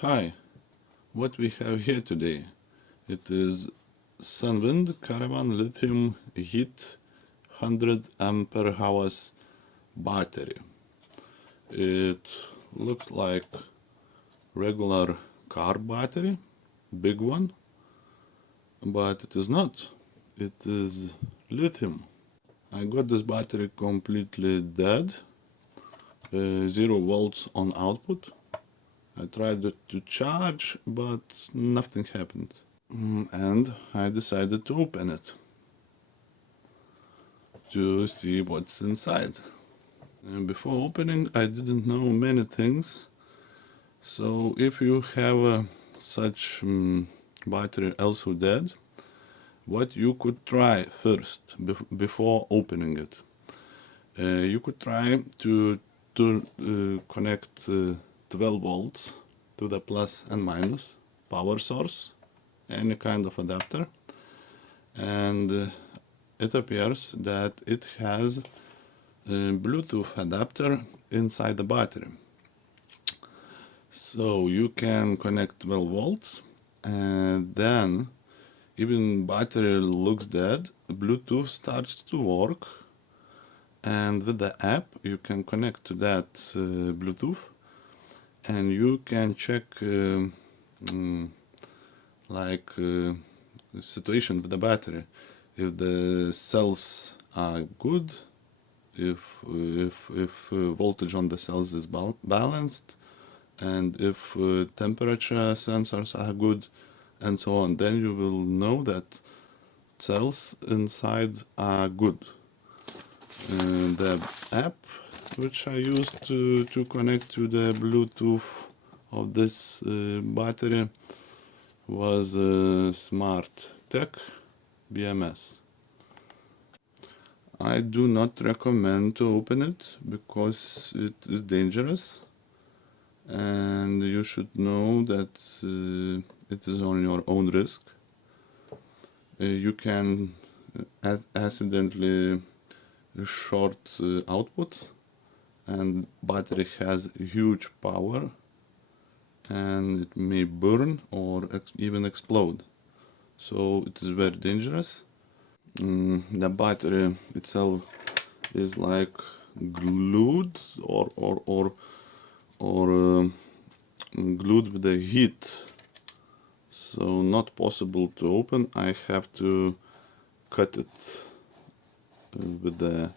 Hi, what we have here today, it is SunWind Caravan Lithium Heat 100 ampere hours battery. It looks like regular car battery, big one, but it is not. It is lithium. I got this battery completely dead, 0 volts on output. I tried to charge, but nothing happened. And I decided to open it to see what's inside. And before opening, I didn't know many things. So if you have such battery also dead, what you could try first before opening it, you could try to connect 12 volts to the plus and minus power source, any kind of adapter, and it appears that it has a Bluetooth adapter inside the battery. So you can connect 12 volts, and then even battery looks dead, Bluetooth starts to work, and with the app you can connect to that Bluetooth, and you can check situation with the battery, if the cells are good, if voltage on the cells is balanced, and if temperature sensors are good, and so on. Then you will know that cells inside are good. The app which I used to connect to the Bluetooth of this battery was Smart Tech BMS. I do not recommend to open it because it is dangerous, and you should know that it is on your own risk. You can accidentally short outputs, and battery has huge power, and it may burn or even explode. So it is very dangerous. The battery itself is like glued or glued with the heat, so not possible to open. I have to cut it with the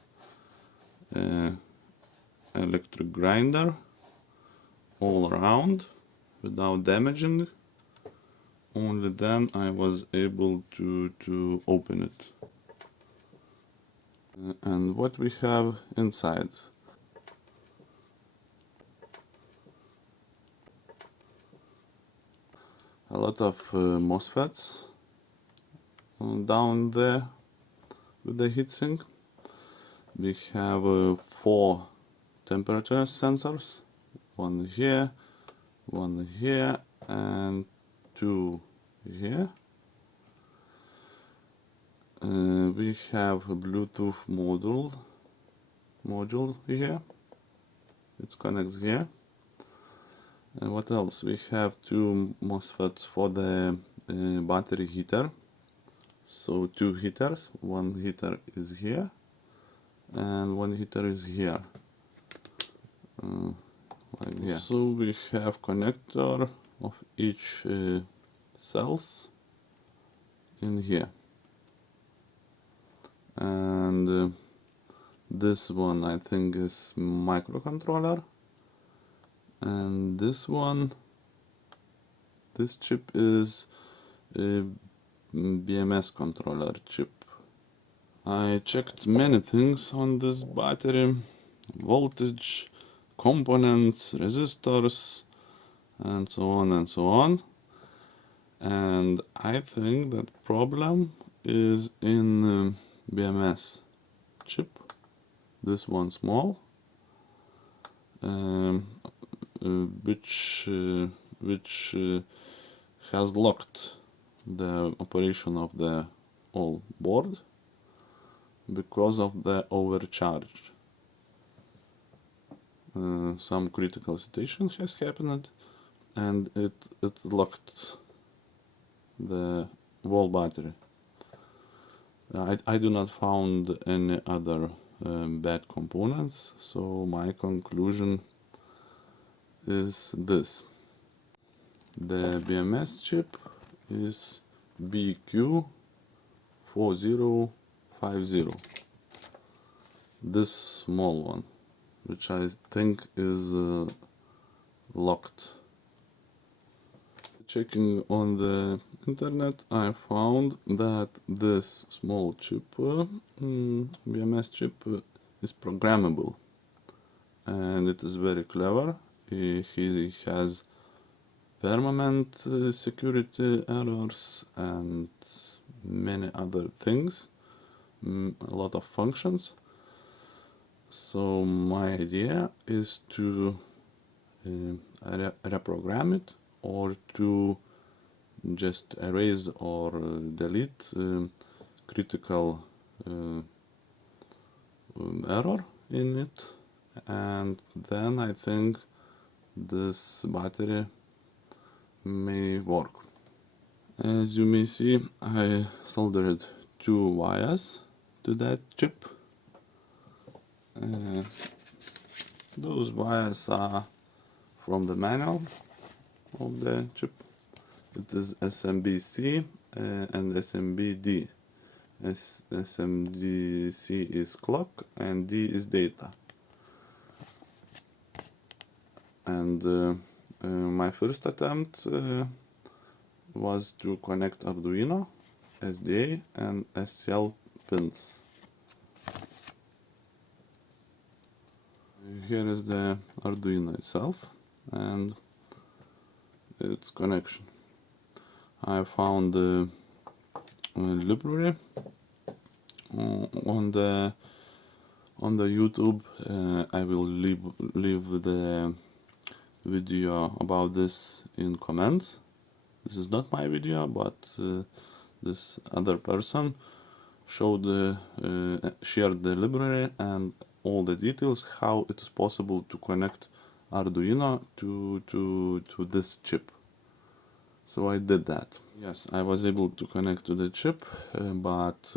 electric grinder all around without damaging. Only then I was able to open it. And what we have inside. A lot of MOSFETs down there with the heatsink. We have 4 temperature sensors, one here, and 2 here. We have a Bluetooth module here. It connects here. And what else? We have 2 MOSFETs for the battery heater. So 2 heaters. One heater is here, and one heater is here. Like here. So we have connector of each cells in here. And this one I think is microcontroller, and this chip is a BMS controller chip. I checked many things on this battery: voltage, components, resistors, and so on and so on. And I think that problem is in BMS chip, this one small, which has locked the operation of the whole board because of the overcharge. Some critical situation has happened, and it locked the wall battery. I do not found any other bad components, so my conclusion is this. The BMS chip is BQ4050, this small one, which I think is locked. Checking on the internet, I found that this small chip, BMS chip, is programmable, and it is very clever. He has permanent security errors and many other things, a lot of functions. So my idea is to reprogram it, or to just erase or delete critical error in it, and then I think this battery may work. As you may see, I soldered 2 wires to that chip. Those wires are from the manual of the chip. It is SMBC and SMBD. SMDC is clock and D is data. And my first attempt was to connect Arduino, SDA and SCL pins. Here is the Arduino itself and its connection. I found the library on the YouTube. I will leave the video about this in comments. This is not my video, but this other person shared the library and all the details how it is possible to connect Arduino to this chip. So I did that. Yes, I was able to connect to the chip, but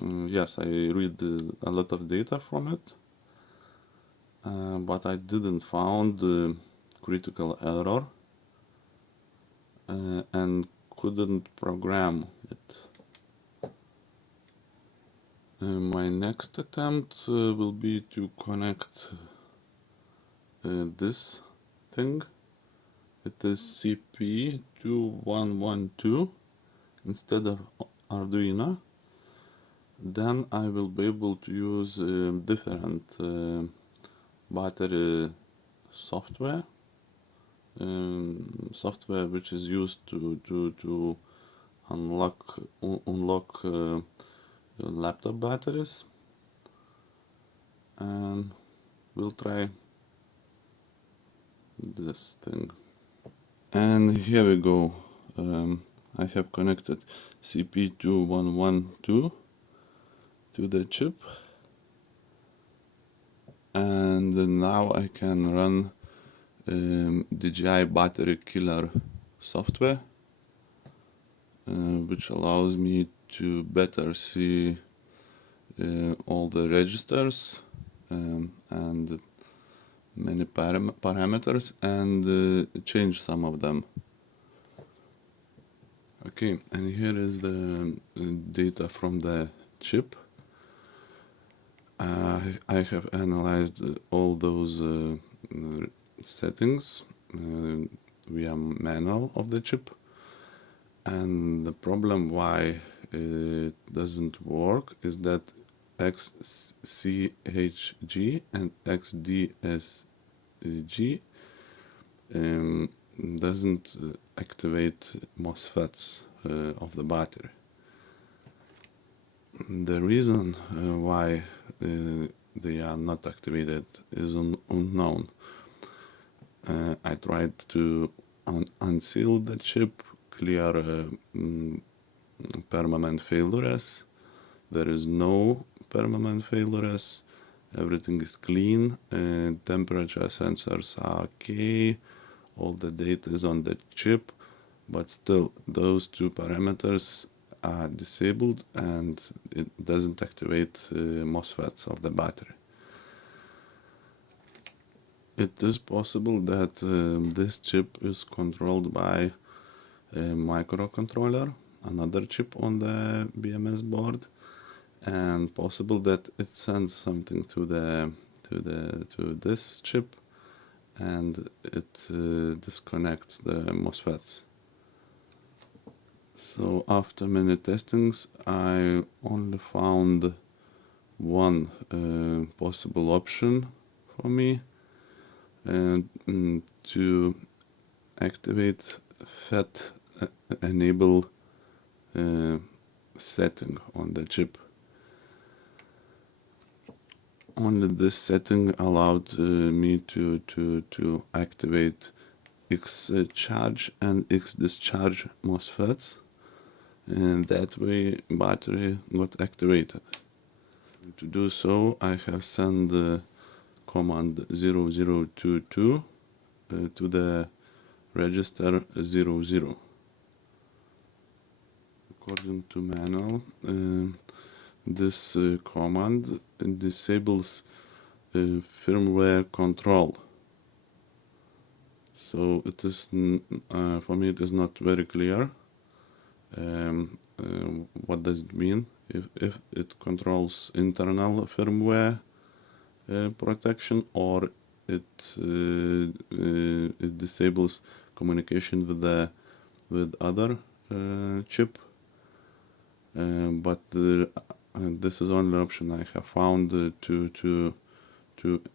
yes, I read a lot of data from it, but I didn't found the critical error and couldn't program it. My next attempt will be to connect this thing. It is CP2112 instead of Arduino. Then I will be able to use different battery software, which is used to unlock laptop batteries, and we'll try this thing. And here we go. I have connected CP2112 to the chip, and now I can run DJI battery killer software, which allows me to better see all the registers and many parameters, and change some of them. Okay, and here is the data from the chip. I have analyzed all those settings via manual of the chip, and the problem why it doesn't work is that XCHG and XDSG doesn't activate MOSFETs of the battery. The reason why they are not activated is unknown. I tried to unseal the chip, clear permanent failures. There is no permanent failures. Everything is clean. Temperature sensors are okay. all the data is on the chip, but still those two parameters are disabled and it doesn't activate MOSFETs of the battery. It is possible that this chip is controlled by a microcontroller, another chip on the BMS board, and possible that it sends something to this chip and it disconnects the MOSFETs. So after many testings, I only found one possible option for me, and to activate FET enable setting on the chip. Only this setting allowed me to activate X charge and X discharge MOSFETs, and that way battery got activated. To do so, I have sent the command 0022 to the register 00. According to manual, this command disables firmware control. So it is for me it is not very clear what does it mean if it controls internal firmware protection, or it disables communication with other chip. But this is only option I have found to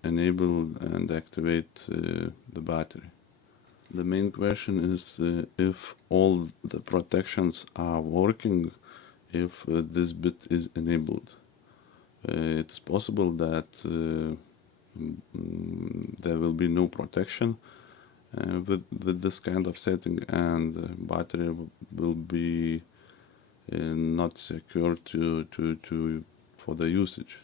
enable and activate the battery. The main question is if all the protections are working, if this bit is enabled. It is possible that there will be no protection with this kind of setting, and battery will be not secure for the usage.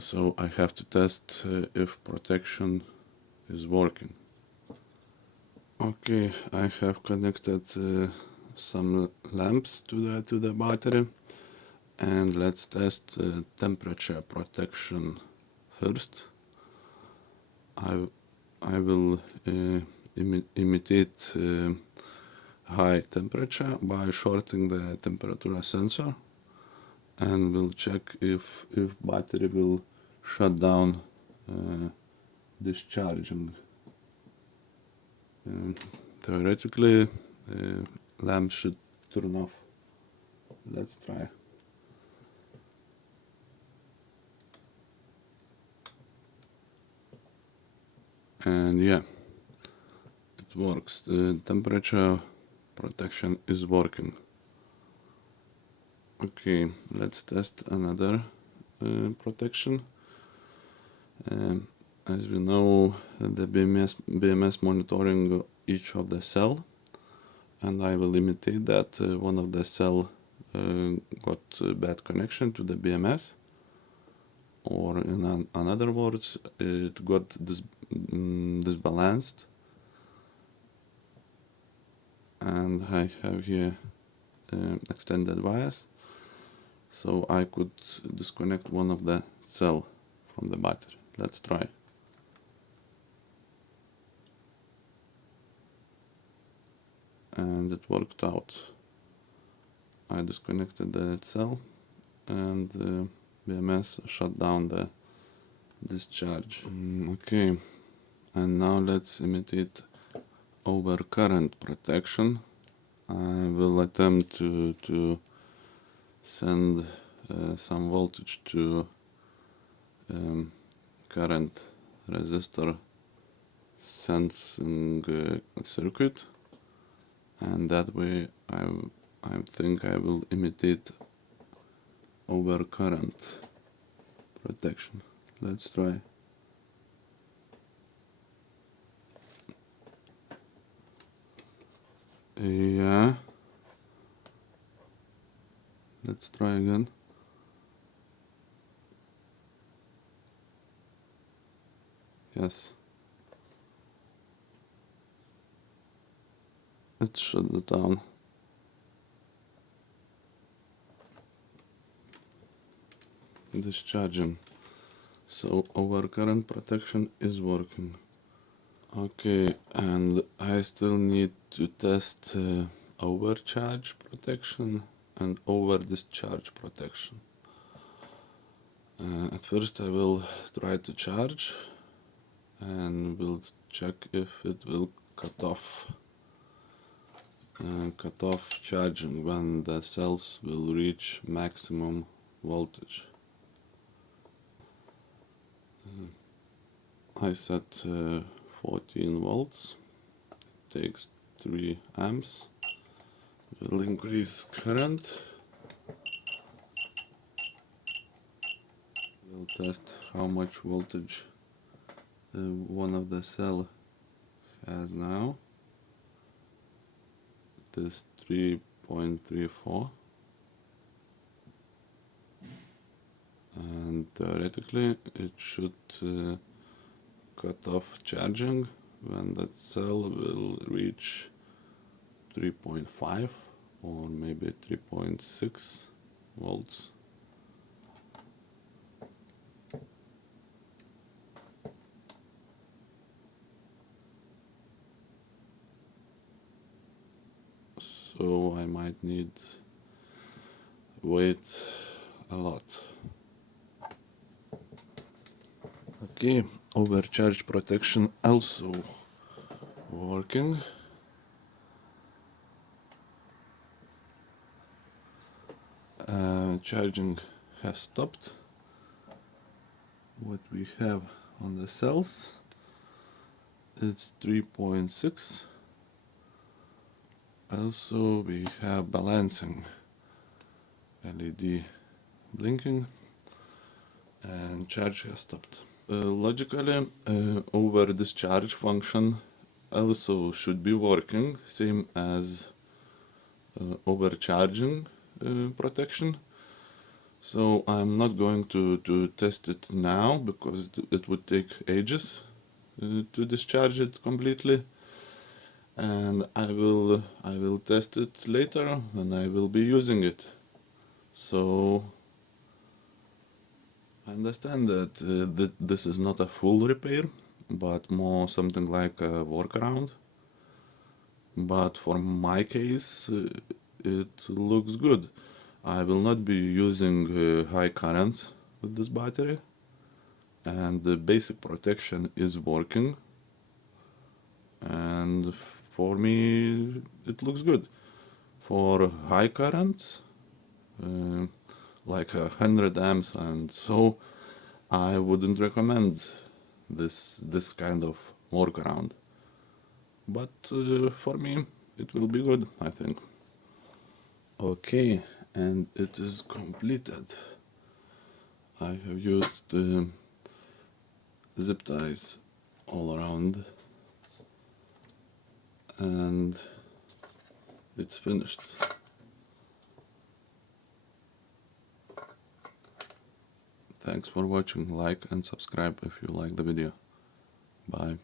So I have to test if protection is working. Okay, I have connected some lamps to the battery, and let's test temperature protection first. I will imitate high temperature by shorting the temperature sensor, and we'll check if battery will shut down discharging. Theoretically, lamp should turn off. Let's try. And yeah, it works. The temperature protection is working. Okay, let's test another protection. As we know, the BMS monitoring each of the cell, and I will imitate that one of the cell got a bad connection to the BMS, or in another words, it got disbalanced. And I have here extended wires, so I could disconnect one of the cell from the battery. Let's try. And it worked out. I disconnected the cell, and BMS shut down the discharge. Okay, and now let's imitate overcurrent protection. I will attempt to send some voltage to current resistor sensing circuit, and that way I think I will imitate overcurrent protection. Let's try. Yeah. Let's try again. Yes. let's shut it down. Discharging. So our current protection is working. Okay, and I still need to test overcharge protection and over discharge protection. At first I will try to charge and we'll check if it will cut off charging when the cells will reach maximum voltage. I set 14 volts, it takes 3 amps, will increase current. We'll test how much voltage one of the cell has now. It is 3.34, and theoretically it should cut off charging when that cell will reach 3.5 or maybe 3.6 volts. So I might need wait a lot. Okay, overcharge protection also working. Charging has stopped. What we have on the cells, it's 3.6. Also we have balancing LED blinking and charge has stopped. Logically, over discharge function also should be working, same as overcharging protection. So I'm not going to test it now because it would take ages to discharge it completely, and I will test it later when I will be using it. So I understand that this is not a full repair, but more something like a workaround. But for my case, it looks good. I will not be using high currents with this battery, and the basic protection is working, and for me it looks good. For high currents, like 100 amps and so, I wouldn't recommend this kind of workaround, but for me it will be good, I think. Okay, and it is completed. I have used zip ties all around and it's finished. Thanks for watching. Like and subscribe if you like the video. Bye.